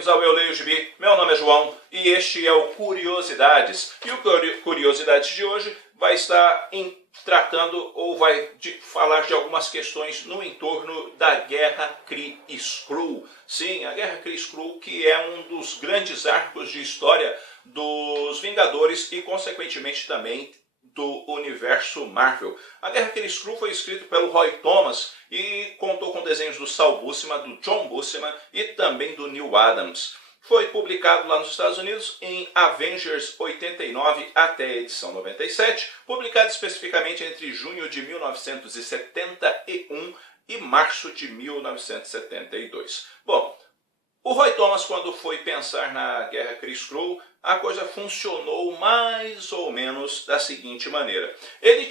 bem-vindos ao Eu Leio Gibi. Meu nome é João e este é o Curiosidades. E o Curiosidades de hoje vai estar tratando ou vai falar de algumas questões no entorno da Guerra Kree-Skrull. Sim, a Guerra Kree-Skrull, que é um dos grandes arcos de história dos Vingadores e, consequentemente, também do universo Marvel. A Guerra Kree-Skrull foi escrito pelo Roy Thomas e contou com desenhos do Saul Buscema, do John Buscema e também do Neal Adams. Foi publicado lá nos Estados Unidos em Avengers 89 até a edição 97, publicado especificamente entre junho de 1971 e março de 1972. Bom, o Roy Thomas, quando foi pensar na Guerra Kree-Skrull, a coisa funcionou mais ou menos da seguinte maneira. Ele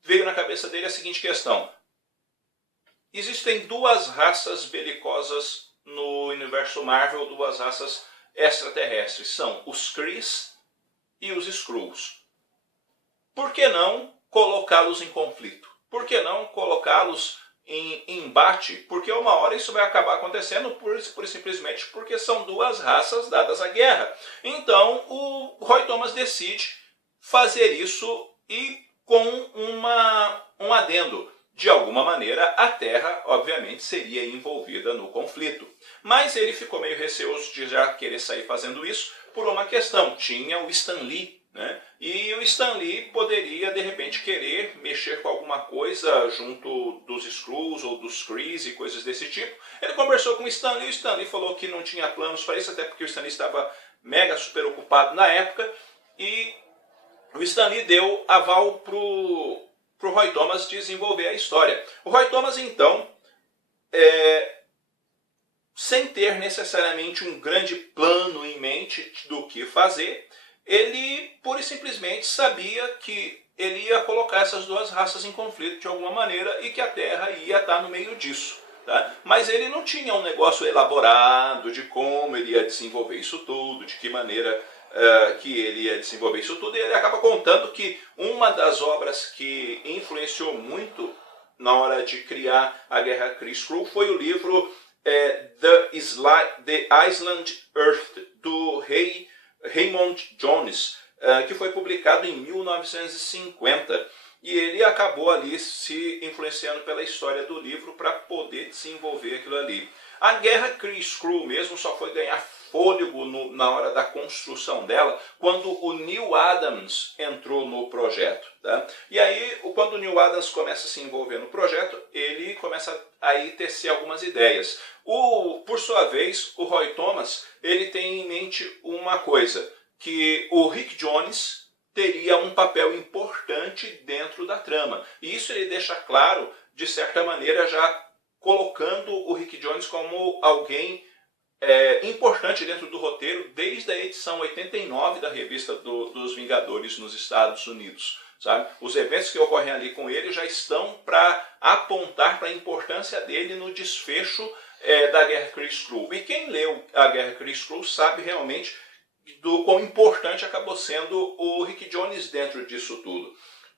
veio na cabeça dele a seguinte questão: existem duas raças belicosas no universo Marvel, duas raças extraterrestres, são os Krees e os Skrulls. Por que não colocá-los em conflito? Por que não colocá-los em embate? Porque uma hora isso vai acabar acontecendo pura e simplesmente porque são duas raças dadas à guerra. Então o Roy Thomas decide fazer isso e com um adendo. De alguma maneira, a Terra, obviamente, seria envolvida no conflito. Mas ele ficou meio receoso de já querer sair fazendo isso por uma questão. Tinha o Stan Lee, né? E o Stan Lee poderia, de repente, querer mexer com alguma coisa junto dos Skrulls ou dos Krees e coisas desse tipo. Ele conversou com o Stan Lee falou que não tinha planos para isso, até porque o Stan Lee estava mega super ocupado na época. E o Stan Lee deu aval para o Roy Thomas desenvolver a história. O Roy Thomas, então, sem ter necessariamente um grande plano em mente do que fazer, ele pura e simplesmente sabia que ele ia colocar essas duas raças em conflito de alguma maneira e que a Terra ia estar no meio disso. Tá? Mas ele não tinha um negócio elaborado de como ele ia desenvolver isso tudo, de que maneira que ele ia desenvolver isso tudo. E ele acaba contando que uma das obras que influenciou muito na hora de criar a Guerra Kree-Skrull foi o livro The Island Earth, do Raymond Jones, que foi publicado em 1950. E ele acabou ali se influenciando pela história do livro para poder desenvolver aquilo ali. A Guerra Kree-Skrull mesmo só foi ganhar fôlego na hora da construção dela quando o Neal Adams entrou no projeto. Tá? E aí, quando o Neal Adams começa a se envolver no projeto, ele começa a tecer algumas ideias. Por sua vez, o Roy Thomas ele tem em mente uma coisa, que o Rick Jones teria um papel importante dentro da trama. E isso ele deixa claro, de certa maneira, já colocando o Rick Jones como alguém importante dentro do roteiro desde a edição 89 da revista dos Vingadores nos Estados Unidos. Sabe? Os eventos que ocorrem ali com ele já estão para apontar para a importância dele no desfecho da Guerra Kree-Skrull. E quem leu a Guerra Kree-Skrull sabe realmente do quão importante acabou sendo o Rick Jones dentro disso tudo.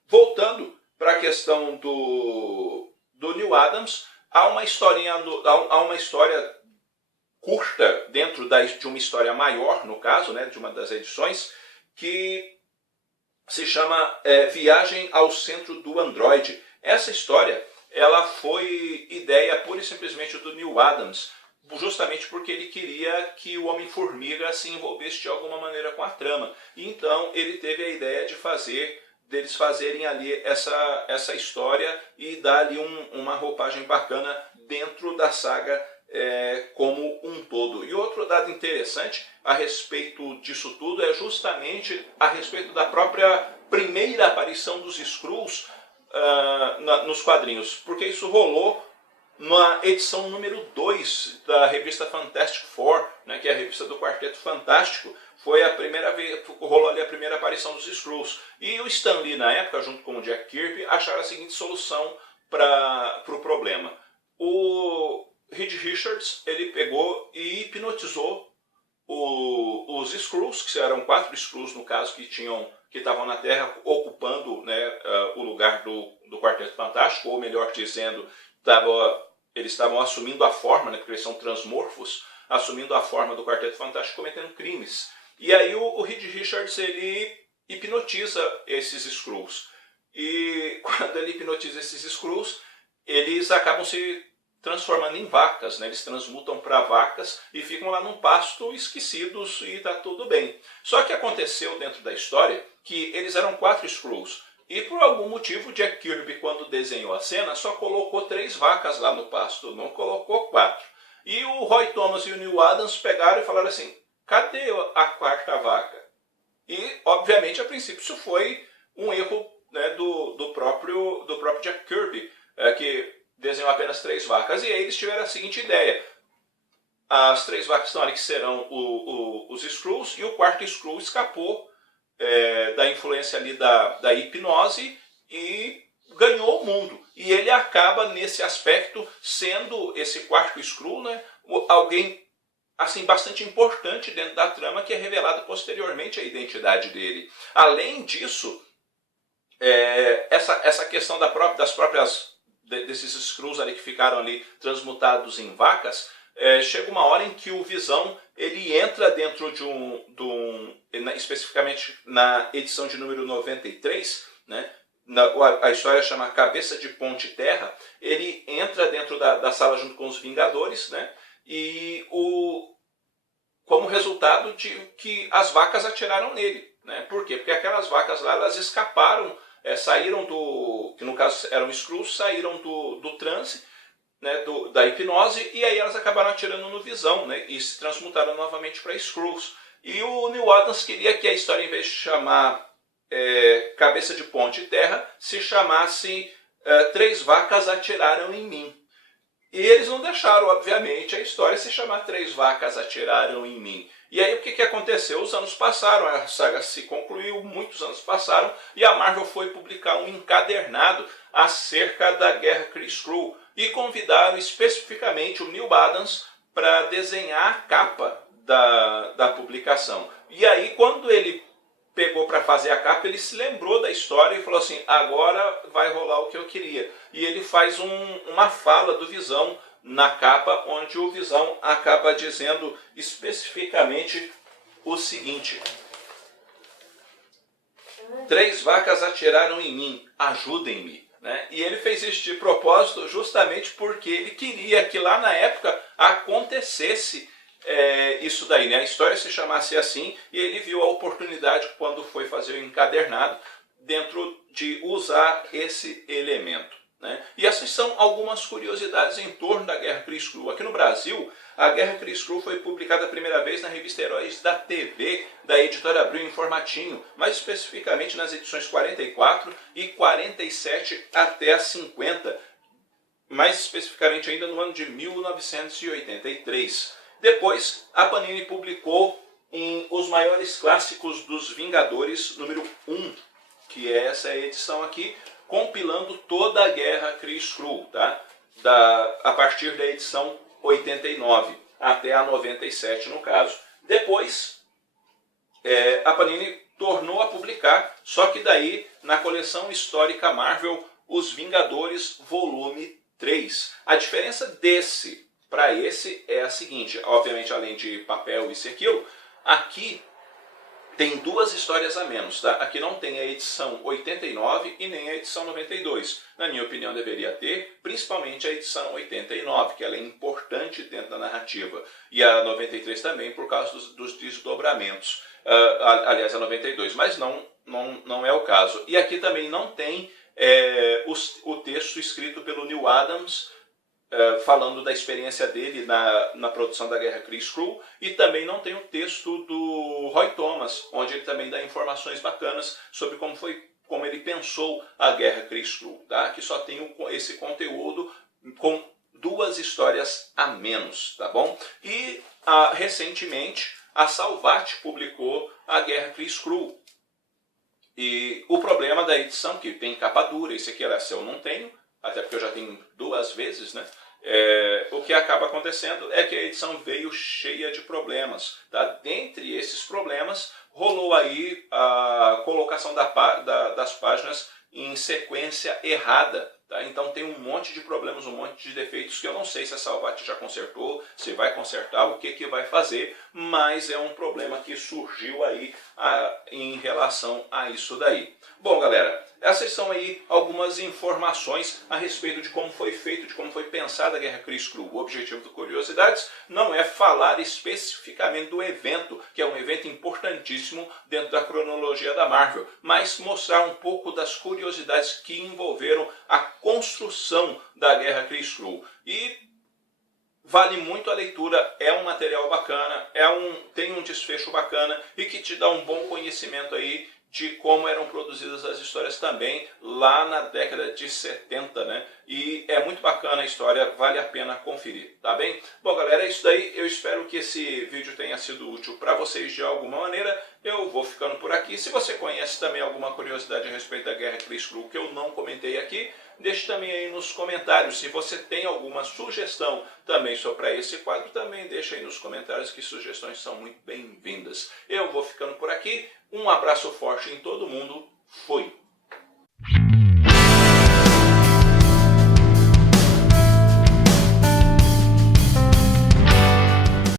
Voltando para a questão do Neal Adams, há uma história curta dentro de uma história maior, no caso, né, de uma das edições, que se chama Viagem ao Centro do Android. Essa história ela foi ideia pura e simplesmente do Neal Adams, justamente porque ele queria que o Homem-Formiga se envolvesse de alguma maneira com a trama. E então ele teve a ideia deles fazerem ali essa história e dar ali uma roupagem bacana dentro da saga como um todo. E outro dado interessante a respeito disso tudo é justamente a respeito da própria primeira aparição dos Skrulls nos quadrinhos, porque isso rolou na edição número 2 da revista Fantastic Four, né, que é a revista do Quarteto Fantástico. Foi a primeira vez que rolou ali a primeira aparição dos Skrulls. E o Stan Lee, na época, junto com o Jack Kirby, acharam a seguinte solução para o problema. O Reed Richards ele pegou e hipnotizou os Skrulls, que eram 4 Skrulls no caso, que estavam na Terra ocupando, né, o lugar do Quarteto Fantástico, ou melhor dizendo, eles estavam assumindo a forma, né, porque eles são transmorfos, assumindo a forma do Quarteto Fantástico, cometendo crimes. E aí o Reed Richards, ele hipnotiza esses Skrulls. E quando ele hipnotiza esses Skrulls, eles acabam se transformando em vacas, né? Eles transmutam para vacas e ficam lá num pasto esquecidos e está tudo bem. Só que aconteceu dentro da história que eles eram 4 Skrulls. E por algum motivo, Jack Kirby, quando desenhou a cena, só colocou 3 vacas lá no pasto, não colocou 4. E o Roy Thomas e o Neil Adams pegaram e falaram assim, cadê a 4ª vaca? E, obviamente, a princípio isso foi um erro, né, do próprio Jack Kirby, que desenhou apenas 3 vacas. E aí eles tiveram a seguinte ideia. As 3 vacas estão ali que serão os Skrulls, e o 4º Skrull escapou da influência ali da hipnose e ganhou o mundo. E ele acaba, nesse aspecto, sendo esse 4º Skrull, né, alguém assim, bastante importante dentro da trama, que é revelado posteriormente a identidade dele. Além disso, essa questão desses Skrulls ali que ficaram ali transmutados em vacas, chega uma hora em que o Visão ele entra dentro especificamente na edição de número 93, né? A história chama Cabeça de Ponte Terra. Ele entra dentro da sala junto com os Vingadores, né? E como resultado de que as vacas atiraram nele, né? Por quê? Porque aquelas vacas lá, elas escaparam, saíram que no caso eram Skrulls, saíram do transe, né, da hipnose, e aí elas acabaram atirando no Visão, né, e se transmutaram novamente para Skrulls. E o Neil Adams queria que a história, em vez de chamar Cabeça de Ponte Terra, se chamasse 3 vacas atiraram em mim. E eles não deixaram, obviamente, a história se chamar 3 vacas atiraram em mim. E aí o que aconteceu? Os anos passaram, a saga se concluiu, muitos anos passaram, e a Marvel foi publicar um encadernado acerca da Guerra Kree-Skrull. E convidaram especificamente o Neil Adams para desenhar a capa da publicação. E aí, quando ele pegou para fazer a capa, ele se lembrou da história e falou assim, agora vai rolar o que eu queria. E ele faz uma fala do Visão na capa, onde o Visão acaba dizendo especificamente o seguinte: 3 vacas atiraram em mim, ajudem-me. Né? E ele fez isso de propósito justamente porque ele queria que lá na época acontecesse isso daí, né? A história se chamasse assim, e ele viu a oportunidade quando foi fazer o encadernado dentro de usar esse elemento. Né? E essas são algumas curiosidades em torno da Guerra Kree-Skrull. Aqui no Brasil, a Guerra Kree-Skrull foi publicada a primeira vez na revista Heróis da TV, da editora Abril em formatinho, mais especificamente nas edições 44 e 47 até a 50, mais especificamente ainda no ano de 1983. Depois, a Panini publicou em Os Maiores Clássicos dos Vingadores, número 1, que é essa edição aqui, compilando toda a Guerra Kree-Skrull, tá? A partir da edição 89 até a 97, no caso. Depois, a Panini tornou a publicar, só que daí, na coleção histórica Marvel, Os Vingadores, volume 3. A diferença desse para esse é a seguinte, obviamente além de papel, isso e aquilo, aqui tem 2 histórias a menos, tá? Aqui não tem a edição 89 e nem a edição 92. Na minha opinião deveria ter, principalmente a edição 89, que ela é importante dentro da narrativa. E a 93 também por causa dos desdobramentos. Aliás, a 92, mas não é o caso. E aqui também não tem o texto escrito pelo Neil Adams, falando da experiência dele na produção da Guerra Kree-Skrull, e também não tem o texto do Roy Thomas, onde ele também dá informações bacanas sobre como ele pensou a Guerra Kree-Skrull. Tá? Aqui só tem esse conteúdo com 2 histórias a menos, tá bom? E recentemente a Salvat publicou a Guerra Kree-Skrull. E o problema da edição, que tem capa dura, esse aqui eu não tenho, até porque eu já tenho 2 vezes, né? O que acaba acontecendo é que a edição veio cheia de problemas. Tá? Dentre esses problemas, rolou aí a colocação das páginas em sequência errada. Tá? Então tem um monte de problemas, um monte de defeitos que eu não sei se a Salvat já consertou, se vai consertar, o que vai fazer, mas é um problema que surgiu aí em relação a isso daí. Bom, galera, essas são aí algumas informações a respeito de como foi feito, de como foi pensada a Guerra Cris-Krull. O objetivo do Curiosidades não é falar especificamente do evento, que é um evento importantíssimo dentro da cronologia da Marvel, mas mostrar um pouco das curiosidades que envolveram a construção da Guerra Cris-Krull. E vale muito a leitura, é um material bacana, tem um desfecho bacana e que te dá um bom conhecimento aí de como eram produzidas as histórias também lá na década de 70, né? E é muito bacana a história, vale a pena conferir, tá bem? Bom, galera, é isso daí. Eu espero que esse vídeo tenha sido útil para vocês de alguma maneira. Eu vou ficando por aqui. Se você conhece também alguma curiosidade a respeito da Guerra Cris-Krull que eu não comentei aqui, deixe também aí nos comentários. Se você tem alguma sugestão também para esse quadro, também deixa aí nos comentários, que sugestões são muito bem-vindas. Eu vou ficando por aqui. Um abraço forte em todo mundo. Fui!